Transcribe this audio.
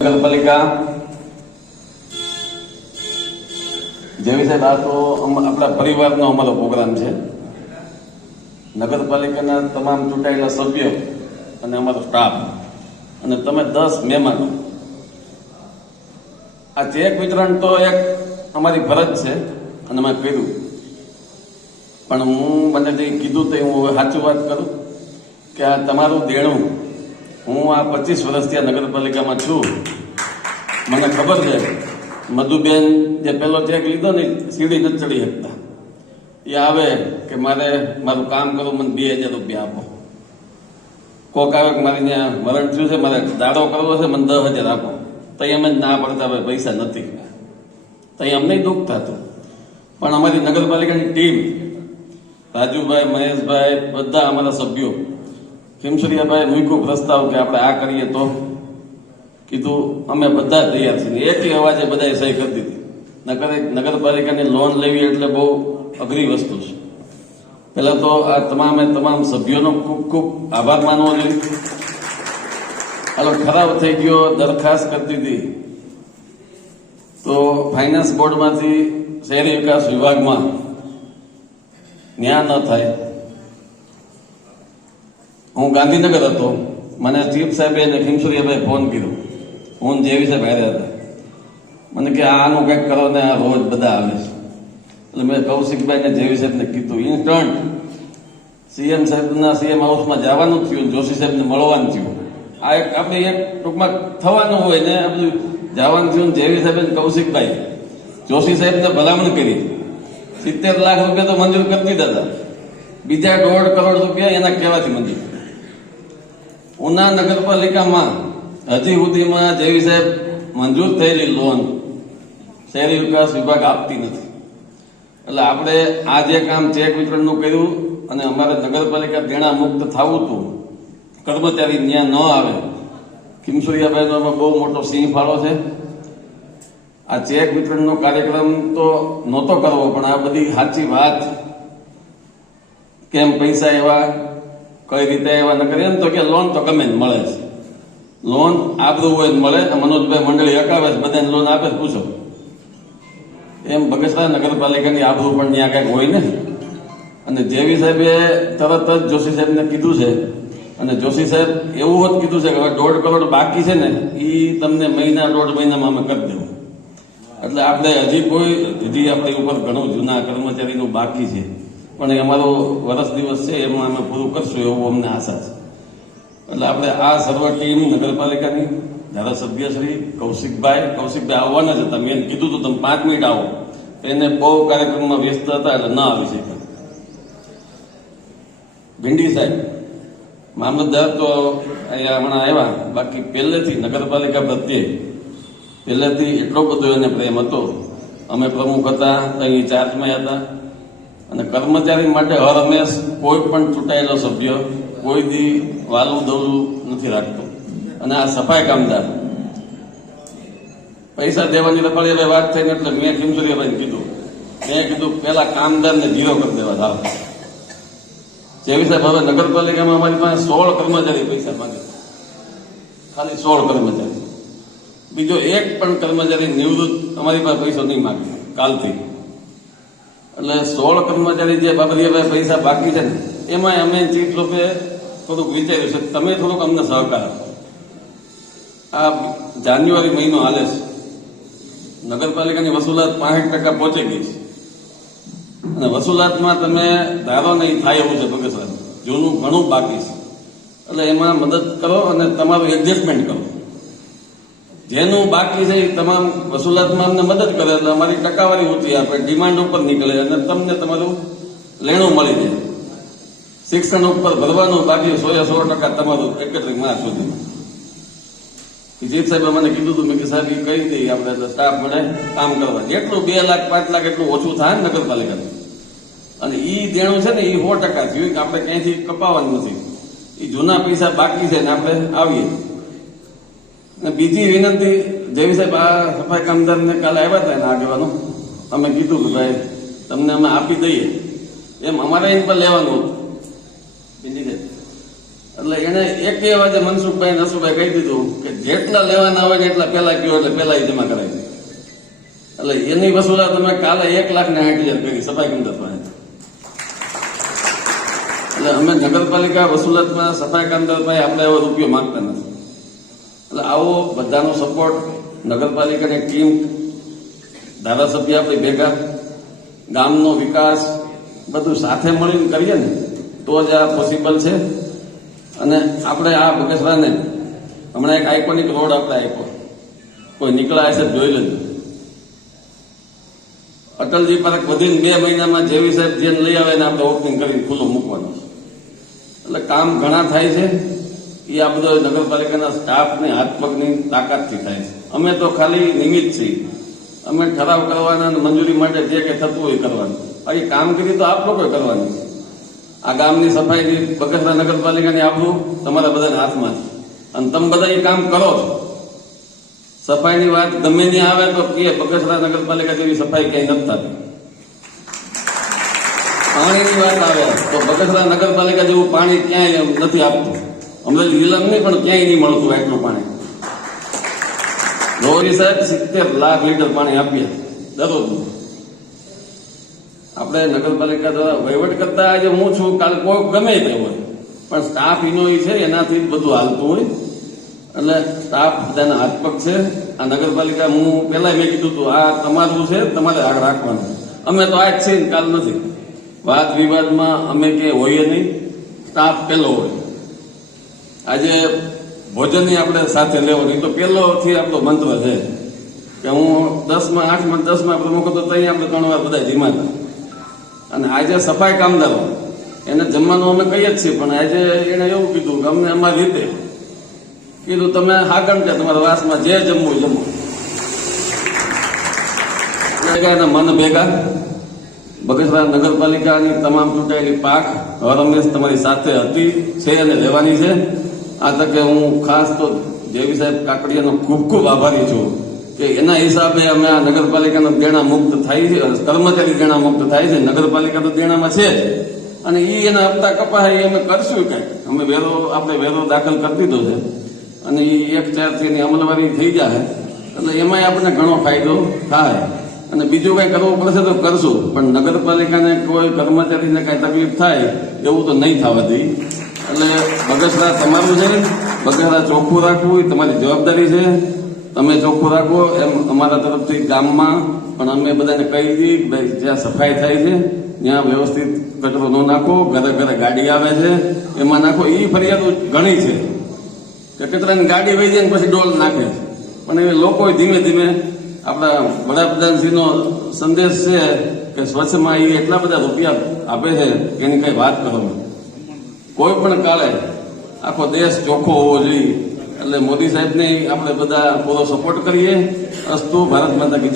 નગરપાલિકા. જેવી સાહેબ, આ તો આપણા પરિવારનો અમારો પ્રોગ્રામ છે. નગરપાલિકાના તમામ ચૂંટાયેલા સભ્યો અને અમારો સ્ટાફ અને તમે દસ મહેમાનો. આ ચેક વિતરણ તો એક અમારી ફરજ છે, અને અમે કર્યું. પણ હું મને જે કીધું તે હું હવે સાચું વાત કરું કે આ તમારું દેણું હું આ પચીસ વર્ષથી આ નગરપાલિકામાં છું. મને ખબર છે, મધુબેન જે પેલો ચેક લીધો ને, સીડી નથી ચડી શકતા. એ આવે કે મારે મારું કામ કરવું મને બે હજાર રૂપિયા આપો. કોક આવે કે મારે ત્યાં મરણ થયું છે, મારે દાડો કરવો છે, મને દસ હજાર આપો. તો અમે ના પડતા હવે પૈસા નથી. તો અમને દુઃખ થતું. પણ અમારી નગરપાલિકાની ટીમ, રાજુભાઈ, મહેશભાઈ, બધા અમારા સભ્યો ખીમસુરિયાભાઈ મૂક્યું પ્રસ્તાવ કે આપણે આ કરીએ તો? કીધું, અમે બધા તૈયાર છીએ. એક અવાજે બધાએ સહી કરી દીધી. નગર નગરપાલિકાની લોન લેવી એટલે બહુ અઘરી વસ્તુ છે. પહેલા તો આ તમામે તમામ સભ્યોનો ખૂબ ખૂબ આભાર માનવો જોઈએ. હાલો ખરાબ થઈ ગયો, દરખાસ્ત કરી દીધી. તો ફાઇનાન્સ બોર્ડમાંથી શહેરી વિકાસ વિભાગમાં ન્યાય ન થાય. હું ગાંધીનગર હતો. મને ચીફ સાહેબે અને ખીમસુરિયાભાઈ ફોન કર્યો. હું જેવી સાહેબ હારે હતા. મને કે આનું કંઈક કરો ને આ રોજ બધા આવે છે. એટલે મેં કૌશિકભાઈને જેવી સાહેબને કીધું. ઇન્સ્ટન્ટ સીએમ સાહેબના સીએમ હાઉસમાં જવાનું થયું. જોશી સાહેબને મળવાનું થયું. આ એક આપણે એક ટૂંકમાં થવાનું હોય ને, આ બધું જવાનું થયું જેવી સાહેબ કૌશિકભાઈ. જોશી સાહેબને ભલામણ કરી. સિત્તેર લાખ રૂપિયા તો મંજૂર કરી દીધા હતા. બીજા દોઢ કરોડ રૂપિયા એના કહેવાથી મંજૂર. ઉના નગરપાલિકામાં હજી સુધીમાં જેવી સાહેબ મંજૂર થયેલી લોન શહેરી વિકાસ વિભાગ આપતી નથી. એટલે આપણે આ જે કામ ચેક વિતરણનું કર્યું અને અમારે નગરપાલિકા દેણા મુક્ત થવું હતું, કર્મચારી ત્યાં ન આવે. કિમસુરિયાભાઈનો અમે બહુ મોટો સિંહ ફાળો છે. આ ચેક વિતરણનો કાર્યક્રમ તો નહોતો કરવો, પણ આ બધી સાચી વાત, કેમ પૈસા એવા કઈ રીતે એવા ન કરીએ તો કે લોન તો ગમે મળે છે લોન આબરું હોય મળે મનોજભાઈ મંડળી હકાવે છે, બધાને લોન આપે પૂછો. એમ બગસરા નગરપાલિકાની આબરૂ પણ ત્યાં કાંઈક હોય ને. અને જેવી સાહેબે તરત જ જોશી સાહેબને કીધું છે, અને જોશી સાહેબ એવું હોત કીધું છે કે હવે દોઢ કરોડ બાકી છે ને એ તમને મહિના દોઢ મહિનામાં અમે કરી દેવું. એટલે આપણે હજી કોઈ, હજી આપણી ઉપર ઘણું જૂના કર્મચારીનું બાકી છે. પણ અમારો વરસ દિવસ છે, એમાં અમે પૂરું કરશું એવું અમને આશા છે. એટલે આપણે આ સર્વ ટીમ, નગરપાલિકાની ધારાસભ્ય શ્રી કૌશિકભાઈ કૌશિકભાઈ આવવાના જ હતા મેં કીધું હતું તમે પાંચ મિનિટ આવો. એને બહુ કાર્યક્રમમાં વ્યસ્ત હતા એટલે ના આવી શક્યા. ભીંડી સાહેબ, મામલતદાર તો અહીંયા હમણાં આવ્યા. બાકી પહેલેથી નગરપાલિકા પ્રત્યે પહેલેથી એટલો બધો એને પ્રેમ હતો. અમે પ્રમુખ હતા, અહીં ચાર્જમાં હતા. અને કર્મચારી માટે હર હંમેશ કોઈ પણ ચૂંટાયેલો સભ્ય કોઈ દી વાલું દવરું નથી રાખતો. અને આ સફાઈ કામદાર. પૈસા દેવાની રખડી એટલે વાત થઈને એટલે મેં ખીમસુરિયાભાઈને કીધું. મેં કીધું પેલા કામદારને જીરો કરી દેવા જાવ જેવી સાહેબ હવે નગરપાલિકામાં અમારી પાસે સોળ કર્મચારી પૈસા માંગે ખાલી સોળ કર્મચારી. બીજો એક પણ કર્મચારી નિવૃત્ત અમારી પાસે પૈસો નહીં માંગે. કાલથી. એટલે સોળ કર્મચારી જે બાબરીયાભાઈ પૈસા બાકી છે ને, એમાં અમે ચીફ લોકોએ થોડુંક વિચાર્યું છે તમે થોડુંક અમને સહકાર આ જાન્યુઆરી મહિનો હાલે છે. નગરપાલિકાની વસૂલાત પાંસઠ ટકા પહોંચી ગઈ છે. અને વસૂલાતમાં તમે ધારો નહીં, થાય એવું છે બગસરા જૂનું ઘણું બાકી છે. એટલે એમાં મદદ કરો અને તમારું એડજસ્ટમેન્ટ કરો. જેનું બાકી છે એ તમામ વસૂલાતમાં અમને મદદ કરે એટલે અમારી ટકાવારી ઊંચી આપે ડિમાન્ડ ઉપર નીકળે અને તમને તમારું લેણું મળી જાય. શિક્ષણ ઉપર ભરવાનું બાકી સો સો ટકા તમારું એકત્રીસ માર્ચ સુધી. જીત સાહેબ મને કીધું હતું, મેં કે સાહેબ એ કહી દઈએ આપણે સ્ટાફ મળે, કામ કરવા. જેટલું બે લાખ, પાંચ લાખ એટલું ઓછું થાય નગરપાલિકાનું. અને ઈ દેણું છે ને એ સો ટકા થયું, કે આપણે ક્યાંયથી કપાવવાનું નથી. એ જૂના પૈસા બાકી છે ને, આપણે આવીએ. અને બીજી વિનંતી જેવી સાહેબ, આ સફાઈ કામદારને કાલે આવ્યા હતા એના આગેવાનો. અમે કીધું કે ભાઈ, તમને અમે આપી દઈએ. એમ અમારે એની પર લેવાનું હતું. બીજી એટલે એને એક અવાજે મનસુખભાઈ નસુભાઈ કહી દીધું કે જેટલા લેવાના હોય ને એટલા પેલા કયો, એટલે ઈ જમા કરાવી એટલે એની વસુલાત અમે કાલે એક લાખ ને આઠ હજાર કરી સફાઈ કામદાર પાસે. એટલે અમે નગરપાલિકા વસૂલાતમાં સફાઈ કામદાર પાસે આપણે એવો રૂપિયો માંગતા નથી. એટલે આવો બધાનો સપોર્ટ નગરપાલિકાની ટીમ ધારાસભ્ય આપણે ભેગા, ગામનો વિકાસ બધું સાથે મળીને કરીએ ને, તો જ આ પોસિબલ છે. અને આપણે આ ભગસરાને હમણાં એક આઇકોનિક રોડ આપણે આપ્યો. કોઈ નીકળ્યા તો જોઈ લેજો. અટલજી પાર્ક વધીને બે મહિનામાં જેવી સાહેબ જેને લઈ આવે ને આપણે ઓપનિંગ કરીને ખુલ્લું મૂકવાનું એટલે કામ ઘણા થાય છે. એ આ બધો નગરપાલિકાના સ્ટાફની હાથ પગની તાકાતથી થાય છે. અમે તો ખાલી નિમિત્ત છીએ. અમે ઠરાવ કરવાના મંજૂરી માટે જે કંઈ થતું હોય કરવાનું. બાકી કામગીરી તો આપ લોકોએ કરવાની છે. આ ગામની સફાઈની બગસરા નગરપાલિકાની આપણું તમારા બધાના હાથમાં છે. અને તમે બધા એ કામ કરો છો. સફાઈની વાત ગમે ત્યાં આવે તો કે બગસરા નગરપાલિકા જેવી સફાઈ ક્યાંય નથી થતી. પાણીની વાત આવે તો બગસરા નગરપાલિકા જેવું પાણી ક્યાંય નથી આપતું. અમરેલી જિલ્લામાં નહીં, પણ ક્યાંય નહીં મળતું એટલું પાણી. ગૌરી સાહેબ સિત્તેર લાખ લીટર પાણી આપીએ. દરરોજ આપણે નગરપાલિકા દ્વારા વહીવટ કરતા આજે હું છું, કાલે કોઈ ગમે તે હોય. પણ સ્ટાફ ઇનો છે, એનાથી જ બધું હાલતું હોય. એટલે સ્ટાફ બધાના હાથ પગ છે. આ નગરપાલિકા, હું પહેલા મેં કીધું હતું, આ તમારું છે, તમારે આગ રાખવાનું. અમે તો આજ છે કાલ નથી. વાદ વિવાદમાં અમે કે હોઈએ નહીં. સ્ટાફ પેલો હોય. આજે ભોજનની આપણે સાથે લેવાની. તો પહેલોથી આપણો મંત્ર છે કે હું દસમાં, આઠમાં, દસમાં પ્રમુખ હતો ત્યાં આપણે ત્રણ વાર બધા ધીમા અને આજે સફાઈ કામદારો, એને જમવાનું અમે કહીએ જ છીએ, પણ આજે એને એવું કીધું કે અમને અમારી રીતે કીધું, તમે હાકણ કે તમારા વાસમાં જે જમવું જમવું એના મન ભેગા. બગસરા નગરપાલિકાની તમામ ચૂંટાયેલી પાક હરમેશ તમારી સાથે હતી, છે અને રહેવાની છે. આ તકે હું ખાસ તો દેવી સાહેબ કાકડિયાનો ખૂબ ખૂબ આભારી છું કે એના હિસાબે અમે આ નગરપાલિકાના દેણા મુક્ત થાય છે કર્મચારી દેણા મુક્ત થાય છે નગરપાલિકા તો દેણામાં છે. અને એ એના હપ્તા કપાય અમે કરશું કંઈક. અમે વેરો, આપણે વેરો દાખલ કરી દીધો છે. અને એ એક ચારથી એની અમલવારી થઈ જાય એટલે એમાંય આપણને ઘણો ફાયદો થાય. અને બીજું કઈ કરવું પડશે તો કરશું. પણ નગરપાલિકાને કોઈ કર્મચારીને કઈ તકલીફ થાય એવું તો નહીં થવા દઈ એટલે બગસરા તમારું છે બગસરા ચોખ્ખું રાખવું એ તમારી જવાબદારી છે. તમે ચોખ્ખું રાખો એમ અમારા તરફથી ગામમાં પણ અમે બધાને કહી દઈએ જ્યાં સફાઈ થાય છે, ત્યાં વ્યવસ્થિત કચરો ન નાખો, ઘરે ઘરે ગાડી આવે છે, એમાં નાખો. એ ફરિયાદો ઘણી છે કે કચરાની ગાડી વહી જાય પછી ડોલ નાખે પણ એ લોકો ધીમે ધીમે આપણા વડાપ્રધાનશ્રીનો સંદેશ છે કે સ્વચ્છમાં એ એટલા બધા રૂપિયા આપે છે એની કઈ વાત કરો. કોઈ પણ કાળે આખો દેશ ચોખ્ખો હોવો જોઈએ. એટલે મોદી સાહેબને આપણે બધા પૂરો સપોર્ટ કરીએ. અસ્તુ ભારત માતા કી